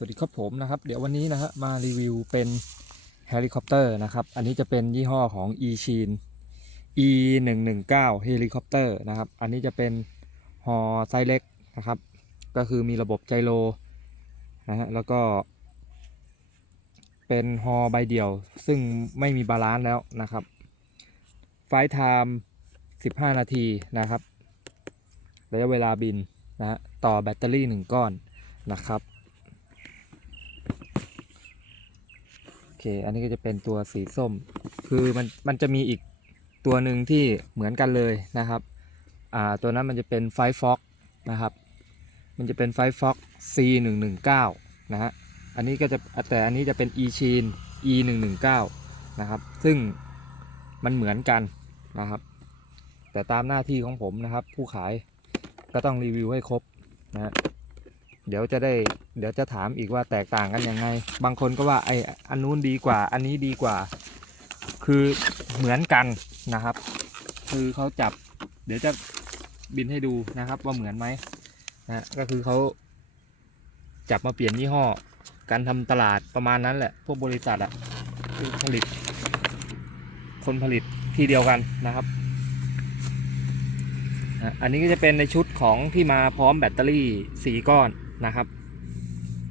สวัสดีครับผมนะครับ เดี๋ยววันนี้นะฮะมารีวิวเป็นเฮลิคอปเตอร์นะครับ อันนี้จะเป็นยี่ห้อของ e s h e e n e 1 1 9เฮลิคอปเตอร์นะครับ อันนี้จะเป็นฮอไซส์เล็กนะครับ ก็คือมีระบบไจโรนะฮะแล้วก็ เป็นฮอใบเดี่ยว ซึ่งไม่มีบาลานซ์แล้วนะครับ ไฟท์ไทม์15 นาทีนะครับระยะเวลาบินนะฮะต่อแบตเตอรี่ 1 ก้อนนะครับ โอ เค อันนี้ก็จะเป็นตัวสีส้ม คือมันมันจะมีอีกตัวหนึ่งที่เหมือนกันเลยนะครับ อ่า ตัวนั้นมันจะเป็นไฟฟ็อกนะครับ มันจะเป็นไฟฟ็อก C 1 1 9นะฮะ อันนี้ก็จะแต่อันนี้จะเป็น e c h e e n E 1 1 9นะครับ ซึ่งมันเหมือนกันนะครับ แต่ตามหน้าที่ของผมนะครับ ผู้ขายก็ต้องรีวิวให้ครบนะฮะ เดี๋ยวจะได้ เดี๋ยวจะถามอีกว่าแตกต่างกันยังไง บางคนก็ว่าไออันนู้นดีกว่า อันนี้ดีกว่า คือเหมือนกันนะครับ คือเขาจับ เดี๋ยวจะบินให้ดูนะครับ ว่าเหมือนไหมนะก็คือเขาจับมาเปลี่ยนยี่ห้อ การทำตลาดประมาณนั้นแหละ พวกบริษัทอะผลิต คนผลิตที่เดียวกันนะครับอันนี้ก็จะเป็นในชุดของที่มาพร้อมแบตเตอรี่สีก้อน นะครับ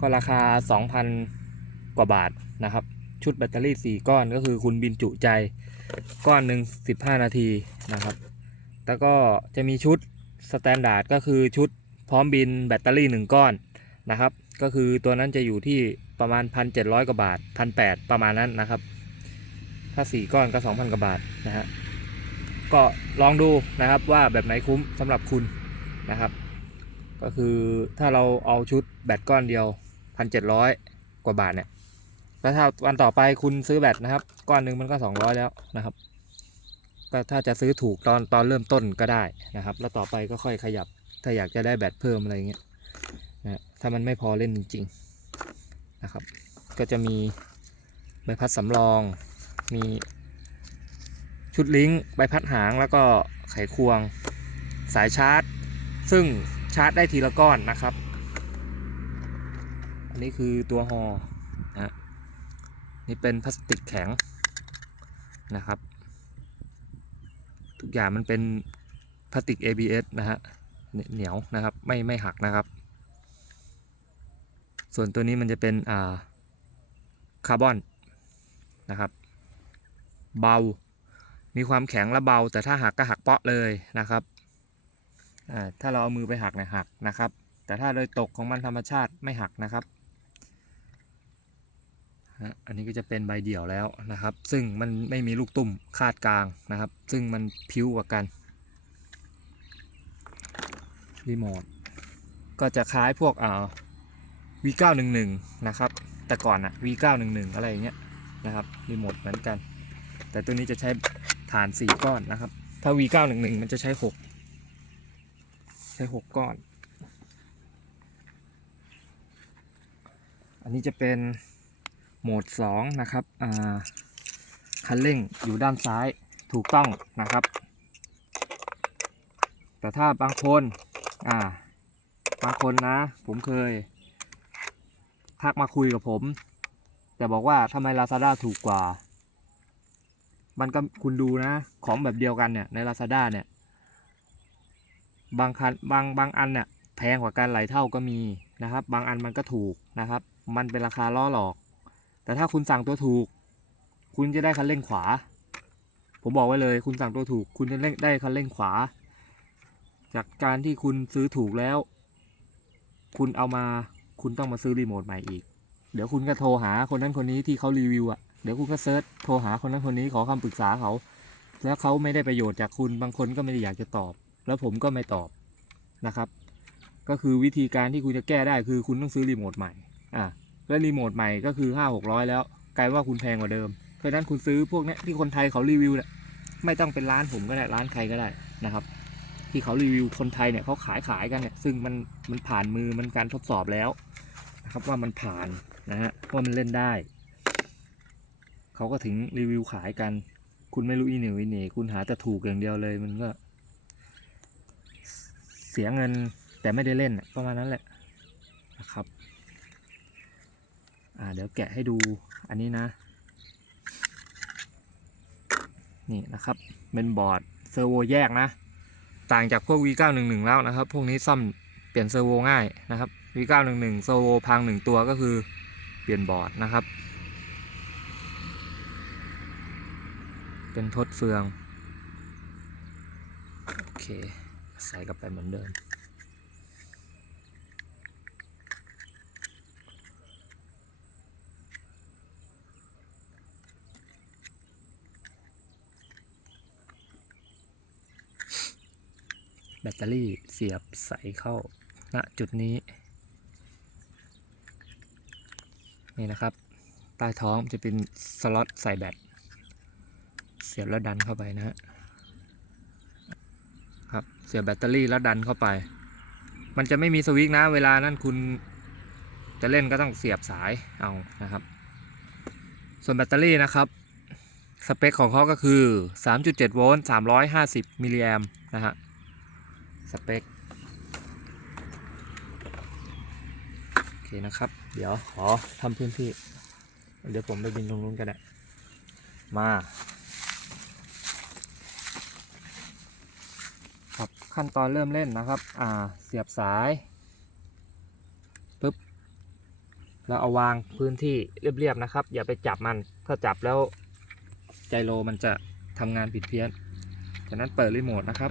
ก็ราคา 2,000 กว่าบาทนะครับ ชุดแบตเตอรี่ 4 ก้อนก็คือคุณบินจุใจก้อนหนึ่ง15 นาทีนะครับ แล้วก็จะมีชุดสแตนดาร์ดก็คือชุดพร้อมบินแบตเตอรี่ 1 ก้อนนะครับ ก็คือตัวนั้นจะอยู่ที่ประมาณ 1,700 กว่าบาท 1,800 ประมาณนั้นนะครับ ถ้า 4 ก้อนก็ 2,000 กว่าบาทนะฮะก็ลองดูนะครับว่าแบบไหนคุ้มสำหรับคุณนะครับ ก็คือถ้าเราเอาชุดแบตก้อนเดียว 1,700 กว่าบาทเนี่ยแล้วถ้าวันต่อไปคุณซื้อแบตนะครับ ก้อนหนึ่งมันก็ 200 แล้วนะครับ ก็ถ้าจะซื้อถูกตอนตอนเริ่มต้นก็ได้นะครับ แล้วต่อไปก็ค่อยขยับ ถ้าอยากจะได้แบตเพิ่มอะไรเงี้ยนะถ้ามันไม่พอเล่นจริงๆนะครับ ก็จะมีใบพัดสำรอง มีชุดลิงก์ใบพัดหางแล้วก็ไขควง สายชาร์จ ซึ่ง ชาร์จได้ทีละก้อนนะครับ อันนี้คือตัวฮอนะนี่เป็นพลาสติกแข็งนะครับ ทุกอย่างมันเป็นพลาสติก ABS นะฮะเหนียวนะครับไม่ไม่หักนะครับ ส่วนตัวนี้มันจะเป็นอ่าคาร์บอนนะครับเบา มีความแข็งและเบา แต่ถ้าหักก็หักเปาะเลยนะครับ ถ้าเราเอามือไปหักเนี่ยหักนะครับ แต่ถ้าโดยตกของมันธรรมชาติไม่หักนะครับ อันนี้ก็จะเป็นใบเดี่ยวแล้วนะครับ ซึ่งมันไม่มีลูกตุ่มคาดกลางนะครับ ซึ่งมันพิ้วกว่ากันรีโมทก็จะคล้ายพวกอ่า V911 นะครับ แต่ก่อนอะ V911 อะไรอย่างเงี้ยนะครับรีโมทเหมือนกัน แต่ตัวนี้จะใช้ฐาน 4 ก้อนนะครับ ถ้า V911 มันจะใช้ 6 ใช้6ก้อน อันนี้จะเป็นโหมด2นะครับอ่าคันเร่งอยู่ด้านซ้ายถูกต้องนะครับ แต่ถ้าบางคนอ่าบางคนนะ ผมเคย ทักมาคุยกับผม แต่บอกว่าทำไม Lazada ถูกกว่า มันก็คุณดูนะ ของแบบเดียวกันเนี่ยใน Lazada เนี่ย บางคันบางบางอันเนี่ยแพงกว่ากันหลายเท่าก็มีนะครับ บางอันมันก็ถูกนะครับ มันเป็นราคาล่อหลอก แต่ถ้าคุณสั่งตัวถูก คุณจะได้คันเร่งขวา ผมบอกไว้เลย คุณสั่งตัวถูก คุณจะเร่งได้คันเร่งขวา จากการที่คุณซื้อถูกแล้ว คุณเอามาคุณต้องมาซื้อรีโมทใหม่อีก เดี๋ยวคุณก็โทรหาคนนั้นคนนี้ที่เขารีวิวอะเดี๋ยวคุณก็เซิร์ชโทรหาคนนั้นคนนี้ขอคำปรึกษาเขา แล้วเขาไม่ได้ประโยชน์จากคุณบางคนก็ไม่ได้อยากจะตอบ แล้วผมก็ไม่ตอบนะครับ ก็คือวิธีการที่คุณจะแก้ได้คือคุณต้องซื้อรีโมทใหม่อะแล้วรีโมทใหม่ก็คือห้าหกร้อยแล้ว กลายว่าคุณแพงกว่าเดิมเพราะนั้นคุณซื้อพวกนี้ที่คนไทยเขารีวิวเนี่ยไม่ต้องเป็นร้านผมก็ได้ร้านใครก็ได้นะครับ ที่เขารีวิวคนไทยเนี่ยเขาขายขายกันเนี่ยซึ่งมันมันผ่านมือมันการทดสอบแล้วนะครับว่ามันผ่านนะฮะว่ามันเล่นได้เขาก็ถึงรีวิวขายกัน คุณไม่รู้อีเหนียวอีเหน่คุณหาแต่ถูกอย่างเดียวเลยมันก็ เสียเงินแต่ไม่ได้เล่นประมาณนั้นแหละนะครับอ่าเดี๋ยวแกะให้ดูอันนี้นะ นี่นะครับ เป็นบอร์ดเซอร์โวแยกนะ ต่างจากพวก V911 แล้วนะครับ พวกนี้ซ่อมเปลี่ยนเซอร์โวง่ายนะครับ V911 เซอร์โวพังหนึ่งตัวก็คือเปลี่ยนบอร์ดนะครับ เป็นทดเฟือง โอเค ใส่กลับไปเหมือนเดิม แบตเตอรี่เสียบใส่เข้าณจุดนี้ นี่นะครับ ใต้ท้องจะเป็นสล็อตใส่แบตเสียบแล้วดันเข้าไปนะฮะ ครับ เสียบแบตเตอรี่แล้วดันเข้าไป มันจะไม่มีสวิตช์นะ เวลานั้นคุณจะเล่นก็ต้องเสียบสายเอานะครับ ส่วนแบตเตอรี่นะครับ สเปคของเขาก็คือ 3.7 โวลต์ 350 มิลลิแอมนะฮะ สเปค โอเคนะครับ เดี๋ยวขอทำพื้นที่ เดี๋ยวผมไปบินตรงนู้นก็ได้ มา ครับ ขั้นตอนเริ่มเล่นนะครับอ่าเสียบสายปุ๊บแล้วเอาวางพื้นที่เรียบๆนะครับ อย่าไปจับมันถ้าจับแล้วไจโรมันจะทำงานผิดเพี้ยนจากนั้นเปิดรีโมทนะครับ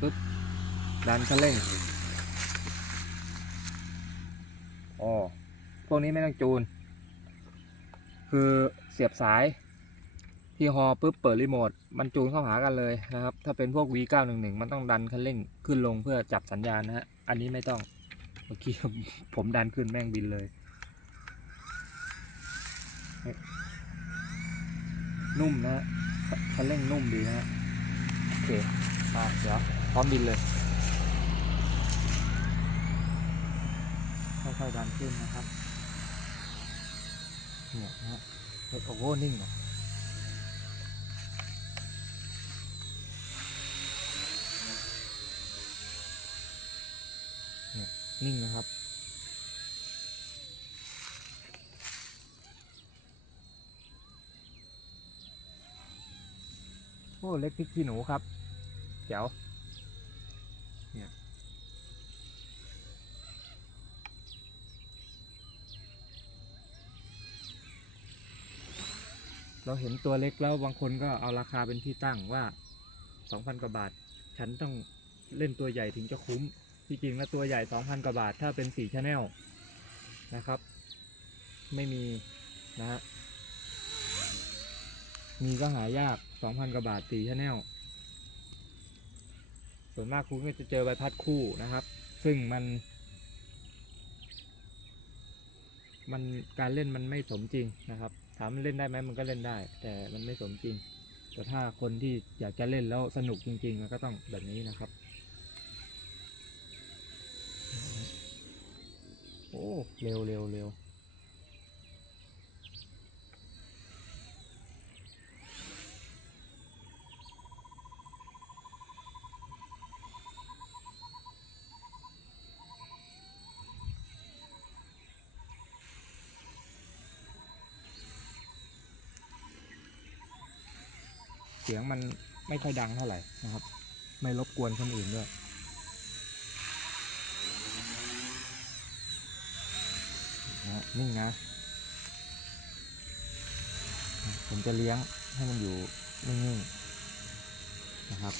ปุ๊บดันคันเร่งอ๋อพวกนี้ไม่ต้องจูน คือเสียบสาย ที่ฮอปุ๊บเปิดรีโมทมันจูนเข้าหากันเลยนะครับ ถ้าเป็นพวก V911 มันต้องดันคันเร่งขึ้นลงเพื่อจับสัญญาณนะฮะ อันนี้ไม่ต้อง เมื่อกี้ผมดันขึ้นแม่งบินเลย นุ่มนะคันเร่งนุ่มดีนะฮะ โอเคมาเดี๋ยวพร้อมบินเลย ค่อยๆดันขึ้นนะครับเนี่ยนะฮะโอ้โหนิ่งอะ นี่ยนิ่งนะครับโอ้เล็กพริกขี้หนูครับเจ๋วเนี่ยเราเห็นตัวเล็กแล้วบางคนก็เอาราคาเป็นที่ตั้งว่า 2,000 กว่าบาท ฉันต้องเล่นตัวใหญ่ถึงจะคุ้ม ที่จริงแล้วตัวใหญ่ 2,000 กว่าบาท ถ้าเป็น4 c h a n n e l นะครับ ไม่มีนะฮะมีก็หายาก 2,000 กว่าบาท4 c h a n n e l ส่วนมากคุณก็จะเจอใบพัดคู่นะครับ ซึ่งมัน มันการเล่นมันไม่สมจริงนะครับ ถามเล่นได้ไหมมันก็เล่นได้ แต่มันไม่สมจริง แต่ถ้าคนที่อยากจะเล่นแล้วสนุกจริง ๆ มันก็ต้องแบบนี้นะครับ โอ้ เร็วเร็วเร็วเสียงมันไม่ค่อยดังเท่าไหร่นะครับ ไม่รบกวนคนอื่นด้วย นิ่งนะ ผมจะเลี้ยงให้มันอยู่นิ่งๆนะครับ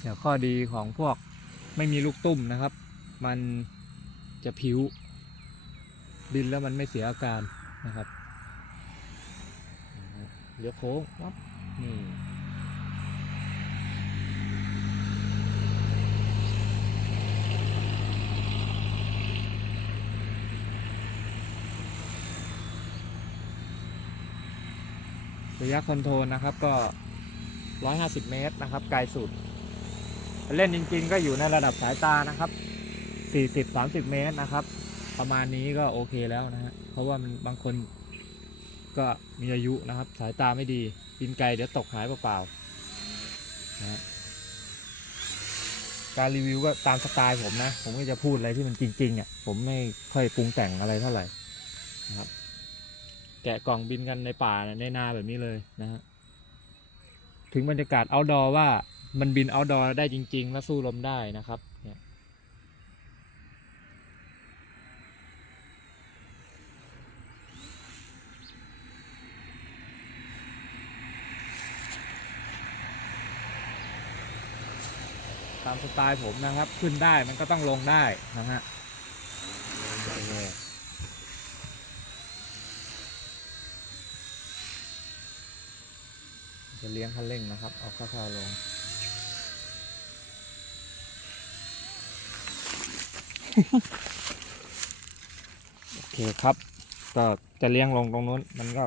เดี๋ยวข้อดีของพวกไม่มีลูกตุ้มนะครับ มันจะผิวบินแล้วมันไม่เสียอาการนะครับเลี้ยวโค้งวับนี่ระยะคอนโทรลนะครับก็ 150 เมตรนะครับ ไกลสุด เล่นจริงๆ ก็อยู่ในระดับสายตานะครับ สี่สิบสามสิบเมตรนะครับ ประมาณนี้ก็โอเคแล้วนะฮะเพราะว่ามันบางคนก็มีอายุนะครับ สายตาไม่ดีบินไกลเดี๋ยวตกหายเปล่าๆนะการรีวิวก็ตามสไตล์ผมนะ ผมก็จะพูดอะไรที่มันจริงๆอะผมไม่ค่อยปรุงแต่งอะไรเท่าไหร่นะครับ แกะกล่องบินกันในป่าในนาแบบนี้เลยนะฮะถึงบรรยากาศ outdoor ว่ามันบิน outdoor ได้จริง ๆ และสู้ลมได้นะครับเนี่ยามสไตล์ผมนะครับ ขึ้นได้มันก็ต้องลงได้นะฮะจะเลี้ยงคันเร่งนะครับ เอาค่อยๆลงโอเคครับ ก็จะเลี้ยงลงตรงนู้น มันก็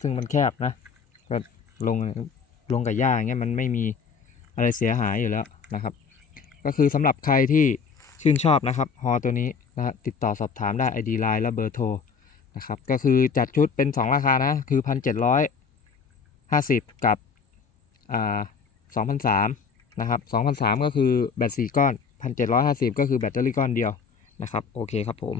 ซึ่งมันแคบนะ ก็ลงลงกับหญ้าอย่างเงี้ยมันไม่มีอะไรเสียหายอยู่แล้ว นะครับ ก็คือสำหรับใครที่ชื่นชอบนะครับฮอตัวนี้นะติดต่อสอบถามได้ ID Line และเบอร์โทรนะครับก็คือจัดชุดเป็น 2 ราคานะคือ 1,750 กับอ่า2,003นะครับ2,003ก็คือแบต4ก้อน 1,750 ก็คือแบตเตอรี่ก้อนเดียวนะครับโอเคครับผม